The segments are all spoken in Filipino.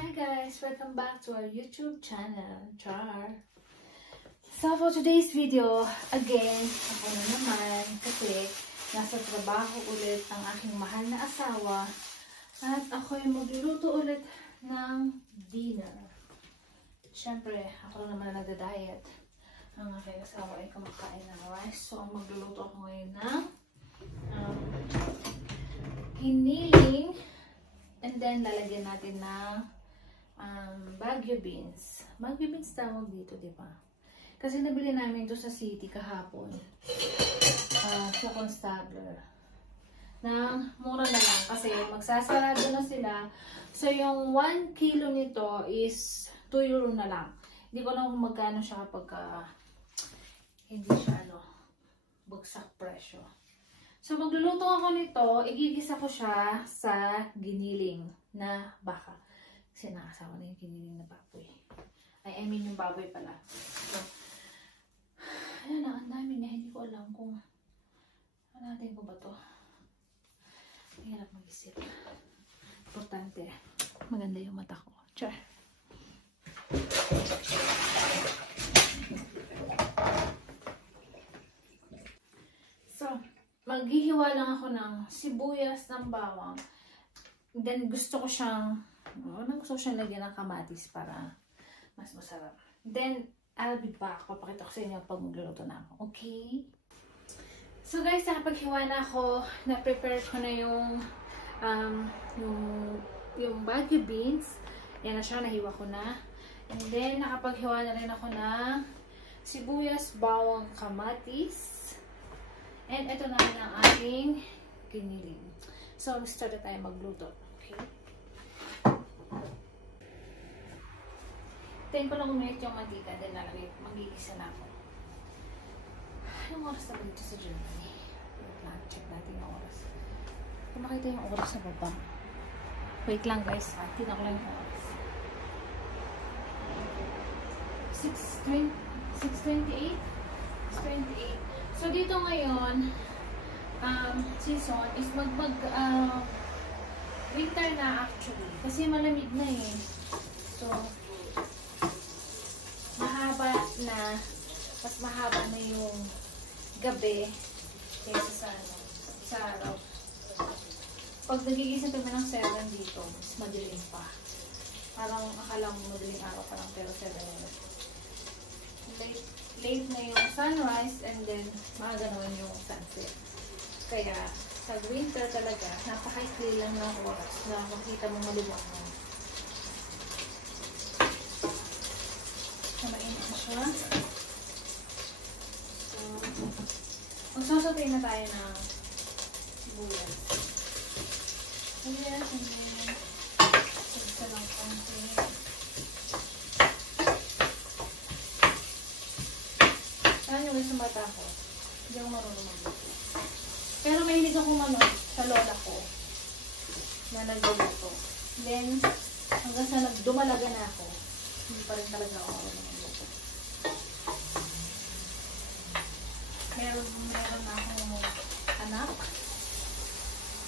Hi guys! Welcome back to our YouTube channel, Char! So for today's video, again, ako na naman kasi nasa trabaho ulit ang aking mahal na asawa at ako ay magluluto ulit ng dinner. Siyempre, ako na naman na nagda-diet. Ang aking asawa ay kumakain ng rice. So, ang magluluto ako ngayon ng hiniling. And then, lalagyan natin ng Baguio beans. Baguio beans tawag dito, di ba? Kasi nabili namin ito sa city kahapon. Sa Constabler. Na mura na lang. Kasi magsasarado na sila. So, yung 1 kilo nito is 2 euro na lang. Hindi ko lang kung magkano siya kapag hindi siya bagsak presyo. So, magluluto ako nito, igigisa ko siya sa giniling na baka. Kasi nakasawa na yung giniling na baboy. I mean yung baboy pala. So, ayan na, ang dami na. Hindi ko alam kung natin ko ba to. Hirap mag-isip. Importante, maganda yung mata ko. Char! So, maghihiwa lang ako ng sibuyas ng bawang. Then, gusto ko siyang lagyan ng kamatis para mas masarap. Then, I'll be back. Papakita ko sa inyo pag magluluto na ako. Okay? So, guys, nakapaghiwa na ako. Na-prepare ko na yung Baguio beans. Yan na siya. Nahiwa ko na. And then, nakapaghiwa na rin ako ng sibuyas, bawang, kamatis. And ito na rin ang ating giniling. So, start na tayo magluto. Okay? Tayin ko lang uminit yung mantika. Then, mag-iisa na ako. Anong oras na ba dito sa Germany? Check natin yung oras. Kung makita yung oras sa baba. Wait lang guys. Tingnan ko lang yung oras. 6:28. So, dito ngayon, season is winter na actually. Kasi malamig na eh. So, mas mahaba na yung gabi kaysa sa araw. Pag nagigising kami ng 7 dito, mas madilim pa. Parang akala mo madaling araw pa lang, pero 7 na. Late na yung sunrise and then maaga naman yung sunset. Kaya sa winter talaga, napaka-ikli lang ng oras na makita mo maluwag na. Mainit na siya. So, magsasatay na tayo ng sibuyas. Sibuyas and then sagsa lang konti. Saan yung sa mata ko? Hindi ako marunong magluto. Pero mahilig ako sa lola ko na nagluluto. Then, hanggang sa dumalaga na ako, hindi pa rin talaga ako marunong magluto. Meron na akong anak.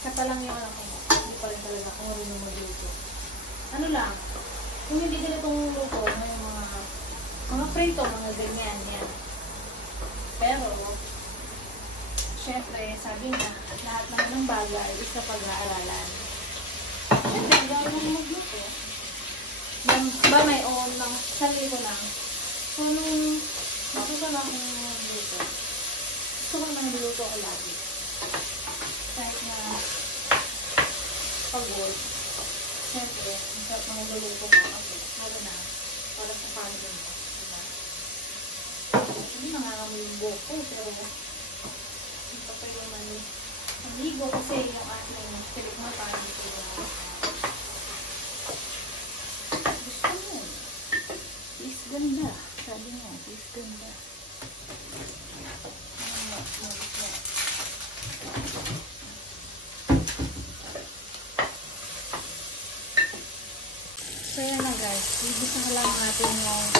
Isa pa lang yung anak ko. Hindi pa rin talaga ako marunong magluto. Ano lang, kung hindi ganitong luto, may mga prito, mga ganyan, yan. Pero, syempre, sabi nga, lahat naman ng bagay is sa pag-aaralan. Syempre, gawin mo magluto. Ba may own ng sarili ko lang. So, nung natuto na akong magluto, gusto ko naman magluto ako lagi. Kahit na pag-work, syempre, masarap na magluluto ko kasi lalo na para sa family mo. Hindi nangangamoy yung buhok ko, pero hindi pa pwede maligo kasi yung ating pilik mata dito yung gusto mo. Is ganda. Sabi mo, is ganda. So yan na guys, ibisa ko lang natin yung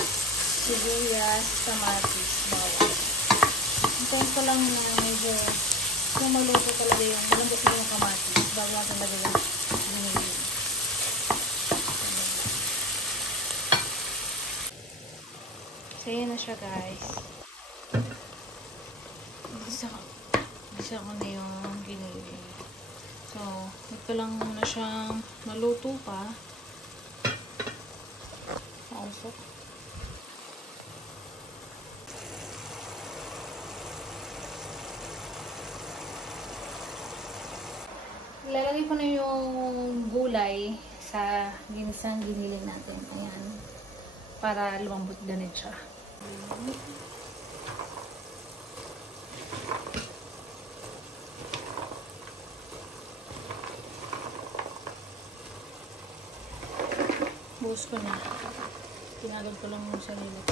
sibuyas, kamatis, bawang. Hintayin ko lang na medyo yung maluto talaga yung malambot yung kamatis bago natin lagay yung giniling. So, yan na siya, guys. Gisa ko na yung giniling. So, ito lang muna siyang maluto pa. Mausok. Ilalagay ko na yung gulay sa ginisang giniling natin. Ayan. Para lumambot ganit siya. Buhos ko na. Tinagod ko lang yung sarili.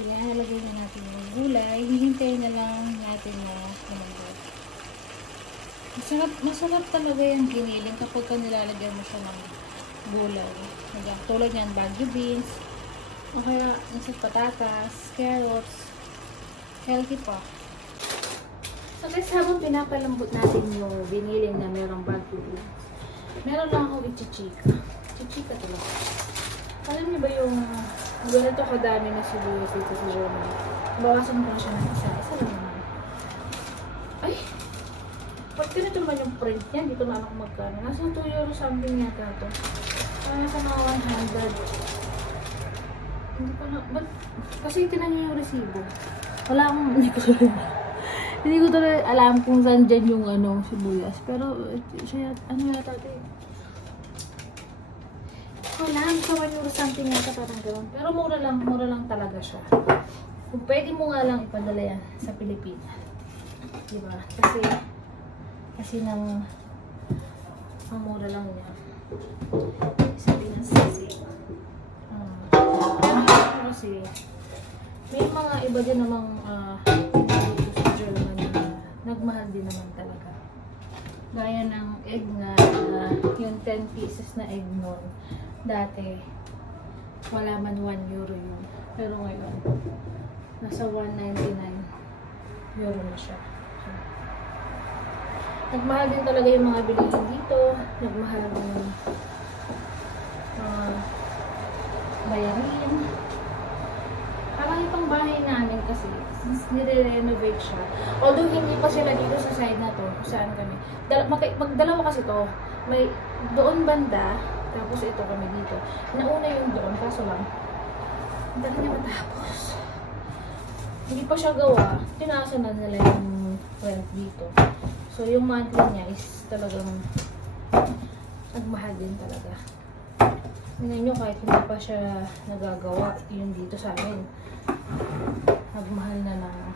Ilalagay na natin yung gulay. Hihintayin na lang natin na lumambot. Masarap talaga yung giniling kapag nilalagyan mo siya ng gulay. Tulad yan, bagu beans, o kaya nasa patatas, carrots, healthy pa. So guys, habang pinapalambot natin yung giniling na merong bagu beans, meron lang ako i-chichika. Chichika talaga. Alam niyo ba yung ganito kadami na sibuyas dito sa Germany? Bawasan ko na siya ng isa lang naman. Ay! Pag ganito naman yung print niya, dito na ako magkano. Nasa 2 euro something yata ito. Nasa mga 100. Hindi ko na, ba't? Kasi tinan niyo yung resibo. Wala akong, hindi ko talaga alam kung saan dyan yung sibuyas. Pero, siya, yata ito eh. Wala, sa 1 euro something yata parang gano'n. Pero mura lang talaga siya. Kung pwede mo nga lang ipadala yan sa Pilipinas. Diba? Kasi ang mura lang niya. Sa Pinas kasi. Kasi may mga iba din namang dito sa Germany na nagmahal din naman talaga. Gaya ng egg na yung 10 pieces na egg nun. Dati, wala man 1 euro yun. Pero ngayon, nasa 1.99 euro na siya. Nagmahal din talaga yung mga bilihin dito. Nagmahal yung bayarin. Parang itong bahay namin kasi, since nire-renovate siya. Although hindi pa sila dito sa side na to, kung saan kami. Magdalawa kasi to. May doon banda, tapos ito kami dito. Nauna yung doon, kaso lang, hindi niya matapos. Hindi pa siya gawa. Tinaasan na nila yung rent dito. So, yung monthly niya is talagang nagmahal din talaga. Tingnan nyo, kahit hindi pa siya nagagawa, yun dito sa amin. Nagmahal na ng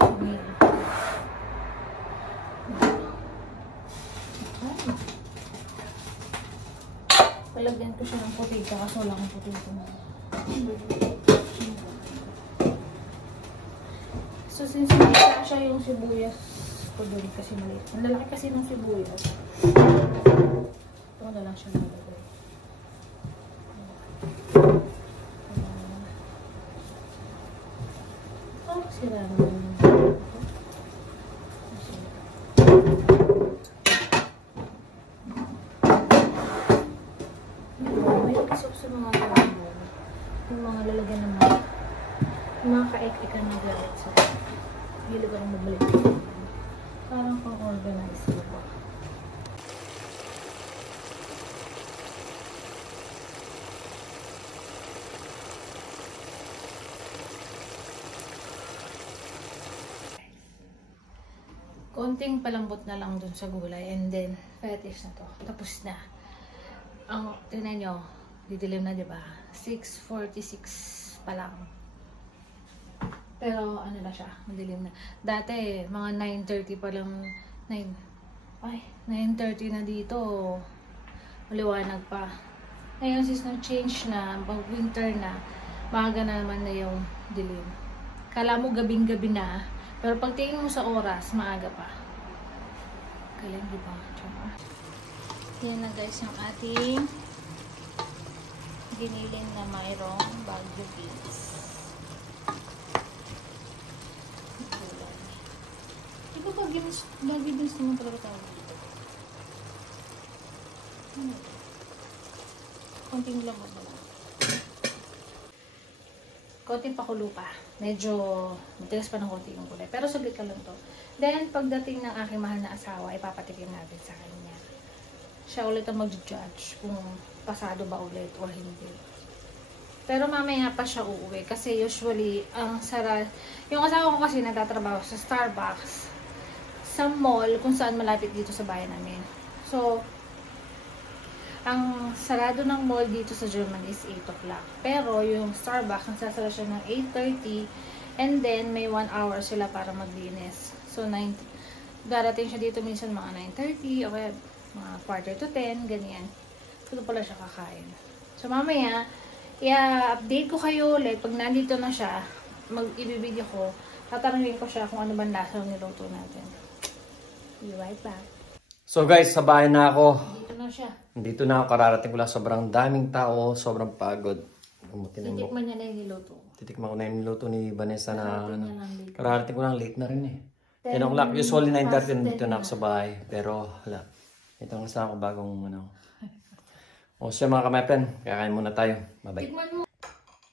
okay. Palagyan ko siya ng potato kasi wala akong potato na. So, since hindi siya yung sibuyas ko doon kasi maliit. Ang lalaki kasi ng sibuyas. Ito na lang siya nalagay. Sira naman. May kisok sa mga kalabon. Yung mga lalagyan naman. Yung mga ka-ek-ekan na galit sa hilig akong magbalik. Parang pang-organize mo ba? Konting palambot na lang dun sa gulay and then fetish na to. Tapos na. Ang tingnan nyo, didilim na, diba? 6:46 pa lang. Pero ano na siya, madilim na. Dati, mga 9:30 pa lang, 9:30 na dito. Maliwanag pa. Ngayon, since nag-change na, winter na, maaga na naman na yung dilim. Kala mo gabing-gabi na, pero pagtingin mo sa oras, maaga pa. Galing, diba? Yan na guys, yung ating giniling na mayroong bagu beans. Ito pa, bagu beans naman talaga tawag dito. Konting lamang na lang. konting pakulo pa. Medyo matigas pa ng konti yung kulay. Pero saglit ka lang to. Then, pagdating ng aking mahal na asawa, ipapatikim natin sa kanya. Siya ulit ang mag-judge kung pasado ba ulit or hindi. Pero mamaya pa siya uuwi. Kasi usually, yung asawa ko kasi nagtatrabaho sa Starbucks sa mall kung saan malapit dito sa bayan namin. So, ang sarado ng mall dito sa Germany is 8 o'clock. Pero yung Starbucks, nagsasara siya ng 8:30 and then may 1 hour sila para maglinis. So, darating siya dito minsan mga 9:30 o kaya mga 9:45, ganyan. Dito pala siya kakain. So, mamaya, i-update ko kayo ulit. Pag nandito na siya, ibibideo ko, tatanungin ko siya kung ano ba lasa ng niluto natin. Be right back. So guys, sa bahay na ako. Dito na siya. Dito na ako, kararating ko lang. Sobrang daming tao, sobrang pagod. Titikman niya na yung niluto. Titikman ko na yung niluto ni Vanessa na Kararating kararating ko lang, late na rin eh. 10 o'clock, usually 9:30 nandito na ako sa bahay. Pero hala, ito ang nasa ako bagong O siya mga kamepren, kakain muna tayo. Bye-bye. Tikman mo.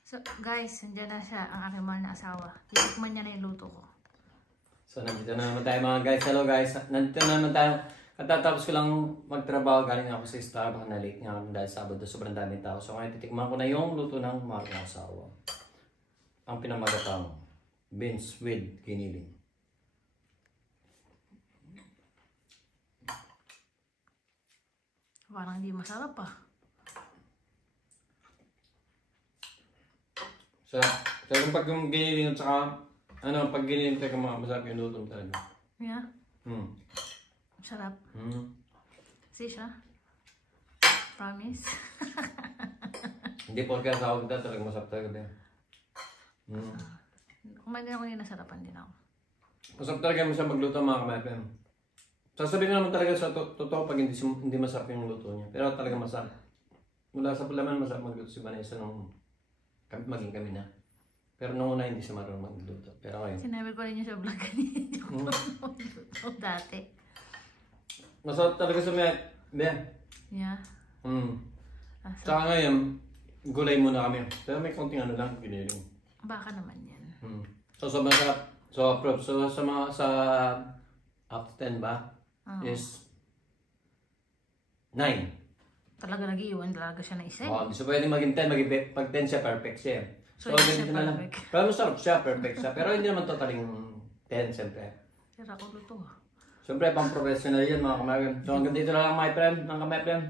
So guys, nandiyan na siya, ang aking mahal na asawa. Titikman niya na yung luto ko. So nandito na naman tayo mga guys. Hello guys, nandito na naman tayo. Katatapos ko lang magtrabaho, galing ako sa Starbucks na late nga dahil Sabado, sobrang daming tao. So ngayon titikman ko na yung luto ng mga asawa. Ang pinamagatang beans with giniling. Parang hindi masarap ah. So pag yung giniling at saka, pag giniling tayo masarap yung luto talaga. Yeah? Sarap. See siya? Promise? Hindi po kaya sa ako talaga masarap talaga. Kumain din ako yung nasarapan din ako. Masarap talaga mo siya magluto mga kamepren. Sasabihin ko naman talaga sa totoo pag hindi masarap yung luto niya. Pero talaga masarap. Mula sa pulaman masarap magluto si Vanessa nung maging kami na. Pero nung una hindi siya marunong magluto. Pero ngayon. Sinabi ko rin niya sa vlog kanina. Dati. Masarap talaga sa mga. Yeah. Saka ngayon, gulay muna kami. Pero may konting lang, giniling. Baka naman yan. So masarap. So approve. So sa mga after 10 ba? Is 9. Talaga nag-iwan talaga siya na isa. So pwede maging 10, pag 10 siya, perfect siya. So ganito na lang. Pero masarap siya, perfect siya. Pero hindi naman totaling 10, siyempre. Tira ko luto. Siyempre, pang professional yan mga kamepren. So hanggang dito na lang my friend, mga kamepren.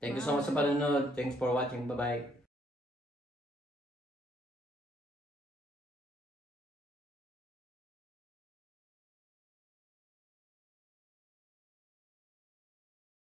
Thank you so much sa panonood. Thanks for watching. Bye-bye.